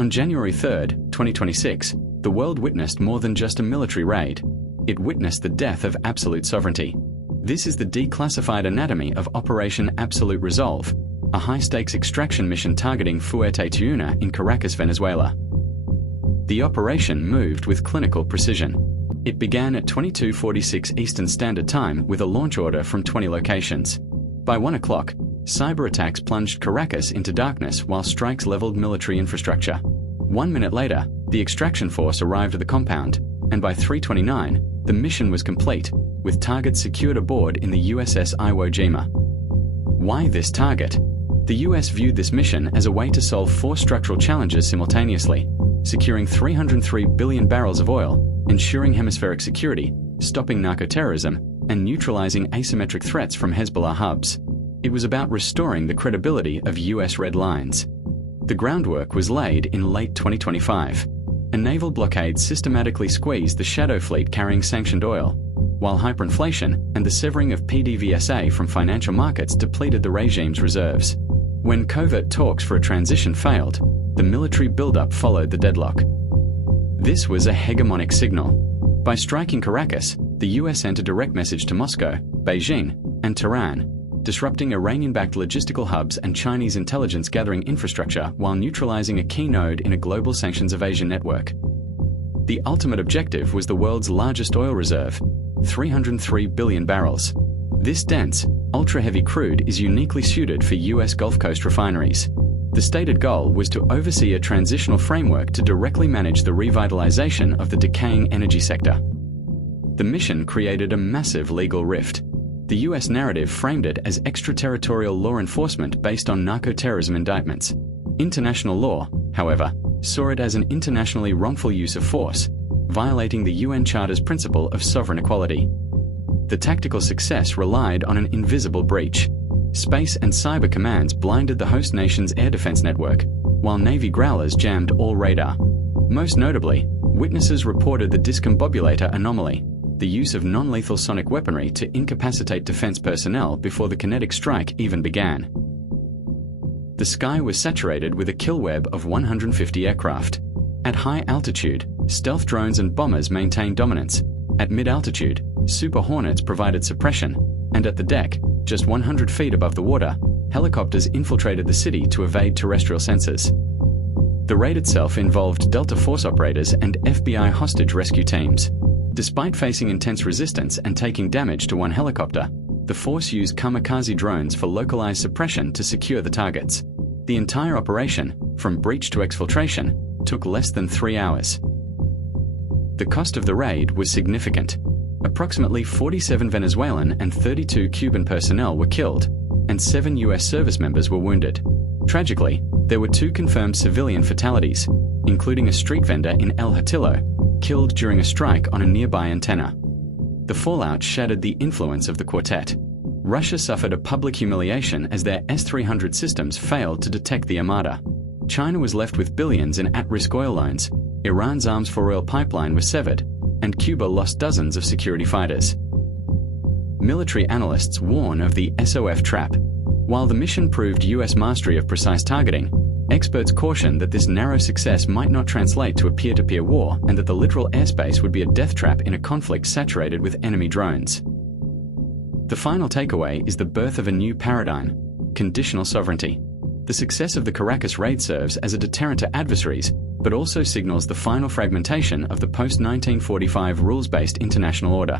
On January 3, 2026, the world witnessed more than just a military raid. It witnessed the death of absolute sovereignty. This is the declassified anatomy of Operation Absolute Resolve, a high-stakes extraction mission targeting Fuerte Tiuna in Caracas, Venezuela. The operation moved with clinical precision. It began at 22:46 Eastern Standard Time with a launch order from 20 locations. By 1 o'clock, cyber attacks plunged Caracas into darkness while strikes leveled military infrastructure. 1 minute later, the extraction force arrived at the compound, and by 3:29, the mission was complete, with targets secured aboard in the USS Iwo Jima. Why this target? The US viewed this mission as a way to solve 4 structural challenges simultaneously: securing 303 billion barrels of oil, ensuring hemispheric security, stopping narco-terrorism, and neutralizing asymmetric threats from Hezbollah hubs. It was about restoring the credibility of US red lines. The groundwork was laid in late 2025. A naval blockade systematically squeezed the shadow fleet carrying sanctioned oil, while hyperinflation and the severing of PDVSA from financial markets depleted the regime's reserves. When covert talks for a transition failed, the military buildup followed the deadlock. This was a hegemonic signal. By striking Caracas, the US sent a direct message to Moscow, Beijing, and Tehran, disrupting Iranian-backed logistical hubs and Chinese intelligence-gathering infrastructure while neutralizing a key node in a global sanctions evasion network. The ultimate objective was the world's largest oil reserve, 303 billion barrels. This dense, ultra-heavy crude is uniquely suited for US Gulf Coast refineries. The stated goal was to oversee a transitional framework to directly manage the revitalization of the decaying energy sector. The mission created a massive legal rift. The US narrative framed it as extraterritorial law enforcement based on narco-terrorism indictments. International law, however, saw it as an internationally wrongful use of force, violating the UN Charter's principle of sovereign equality. The tactical success relied on an invisible breach. Space and cyber commands blinded the host nation's air defense network, while Navy growlers jammed all radar. Most notably, witnesses reported the Discombobulator Anomaly, the use of non-lethal sonic weaponry to incapacitate defense personnel before the kinetic strike even began. The sky was saturated with a kill web of 150 aircraft. At high altitude, stealth drones and bombers maintained dominance. At mid-altitude, Super Hornets provided suppression, and at the deck, just 100 feet above the water, helicopters infiltrated the city to evade terrestrial sensors. The raid itself involved Delta Force operators and FBI hostage rescue teams. Despite facing intense resistance and taking damage to one helicopter, the force used kamikaze drones for localized suppression to secure the targets. The entire operation, from breach to exfiltration, took less than 3 hours. The cost of the raid was significant. Approximately 47 Venezuelan and 32 Cuban personnel were killed, and 7 US service members were wounded. Tragically, there were 2 confirmed civilian fatalities, including a street vendor in El Hatillo, killed during a strike on a nearby antenna. The fallout shattered the influence of the quartet. Russia suffered a public humiliation as their S-300 systems failed to detect the armada. China was left with billions in at-risk oil loans, Iran's arms for oil pipeline was severed, and Cuba lost dozens of security fighters. Military analysts warn of the SOF trap. While the mission proved US mastery of precise targeting, experts caution that this narrow success might not translate to a peer-to-peer war and that the literal airspace would be a death trap in a conflict saturated with enemy drones. The final takeaway is the birth of a new paradigm: conditional sovereignty. The success of the Caracas raid serves as a deterrent to adversaries, but also signals the final fragmentation of the post-1945 rules-based international order.